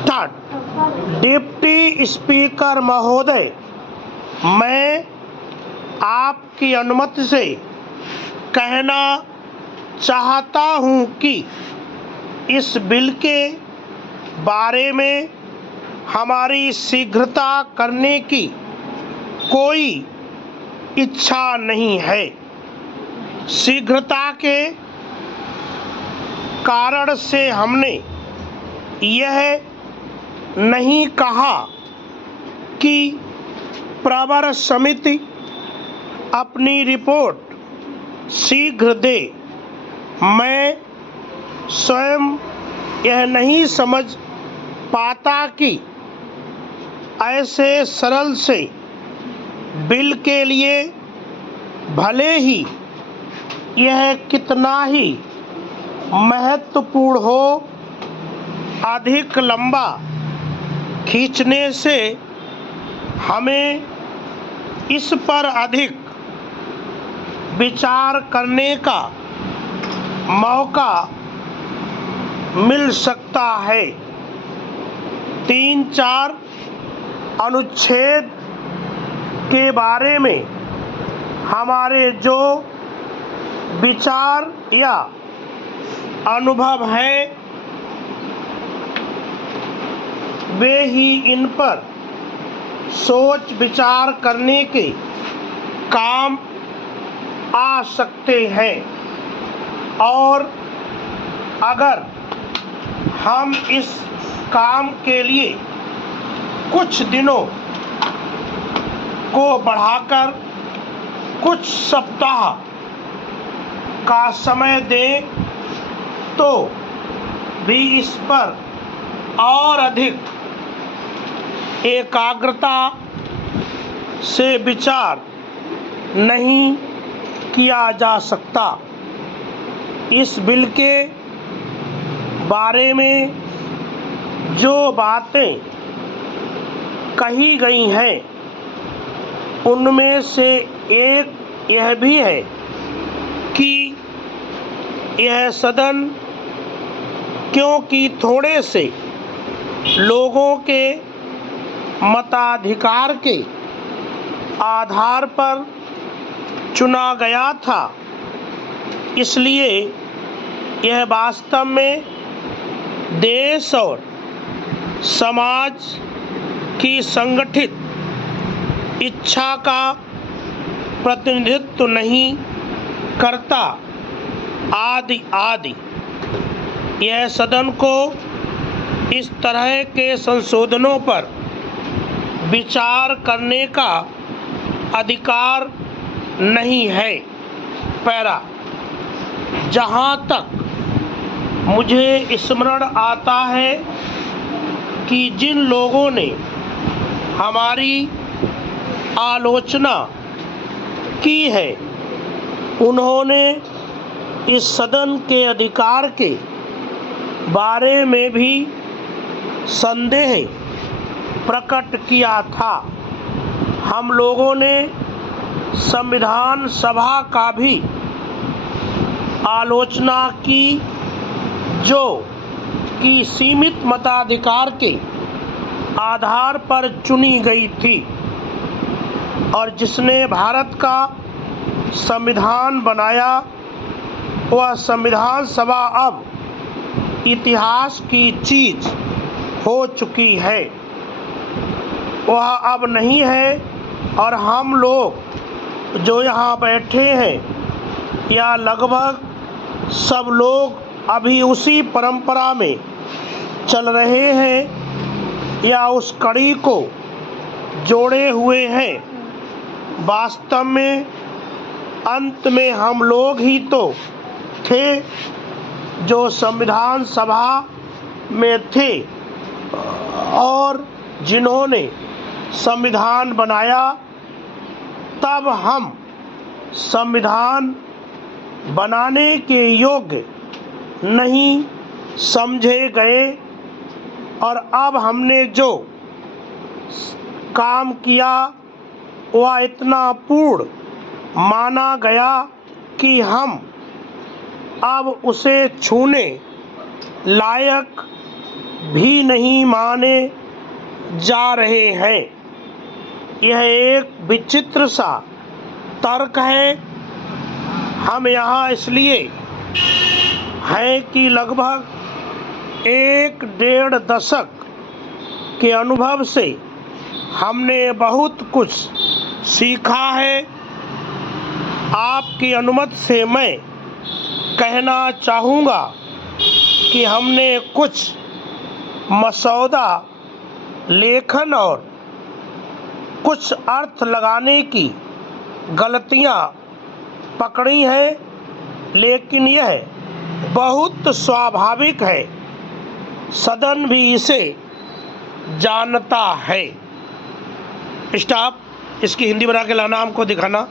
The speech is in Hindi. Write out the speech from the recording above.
स्टार्ट। डिप्टी स्पीकर महोदय, मैं आपकी अनुमति से कहना चाहता हूं कि इस बिल के बारे में हमारी शीघ्रता करने की कोई इच्छा नहीं है। शीघ्रता के कारण से हमने यह नहीं कहा कि प्रवर समिति अपनी रिपोर्ट शीघ्र दे। मैं स्वयं यह नहीं समझ पाता कि ऐसे सरल से बिल के लिए भले ही यह कितना ही महत्वपूर्ण हो, अधिक लंबा खींचने से हमें इस पर अधिक विचार करने का मौका मिल सकता है। 3-4 अनुच्छेद के बारे में हमारे जो विचार या अनुभव है, वे ही इन पर सोच विचार करने के काम आ सकते हैं। और अगर हम इस काम के लिए कुछ दिनों को बढ़ाकर कुछ सप्ताह का समय दें तो भी इस पर और अधिक एकाग्रता से विचार नहीं किया जा सकता। इस बिल के बारे में जो बातें कही गई हैं, उनमें से एक यह भी है कि यह सदन क्योंकि थोड़े से लोगों के मताधिकार के आधार पर चुना गया था, इसलिए यह वास्तव में देश और समाज की संगठित इच्छा का प्रतिनिधित्व नहीं करता, आदि आदि। यह सदन को इस तरह के संशोधनों पर विचार करने का अधिकार नहीं है। पैरा, जहाँ तक मुझे स्मरण आता है कि जिन लोगों ने हमारी आलोचना की है, उन्होंने इस सदन के अधिकार के बारे में भी संदेह प्रकट किया था। हम लोगों ने संविधान सभा का भी आलोचना की, जो कि सीमित मताधिकार के आधार पर चुनी गई थी और जिसने भारत का संविधान बनाया। वह संविधान सभा अब इतिहास की चीज हो चुकी है, वह अब नहीं है। और हम लोग जो यहाँ बैठे हैं या लगभग सब लोग अभी उसी परंपरा में चल रहे हैं या उस कड़ी को जोड़े हुए हैं। वास्तव में अंत में हम लोग ही तो थे जो संविधान सभा में थे और जिन्होंने संविधान बनाया। तब हम संविधान बनाने के योग्य नहीं समझे गए और अब हमने जो काम किया वह इतना पूर्ण माना गया कि हम अब उसे छूने लायक भी नहीं माने जा रहे हैं। यह एक विचित्र सा तर्क है। हम यहाँ इसलिए हैं कि लगभग 1-1.5 दशक के अनुभव से हमने बहुत कुछ सीखा है। आपकी अनुमति से मैं कहना चाहूँगा कि हमने कुछ मसौदा लेखन और कुछ अर्थ लगाने की गलतियाँ पकड़ी हैं, लेकिन यह बहुत स्वाभाविक है। सदन भी इसे जानता है। स्टाफ, इसकी हिंदी बना के लाना, हमको दिखाना।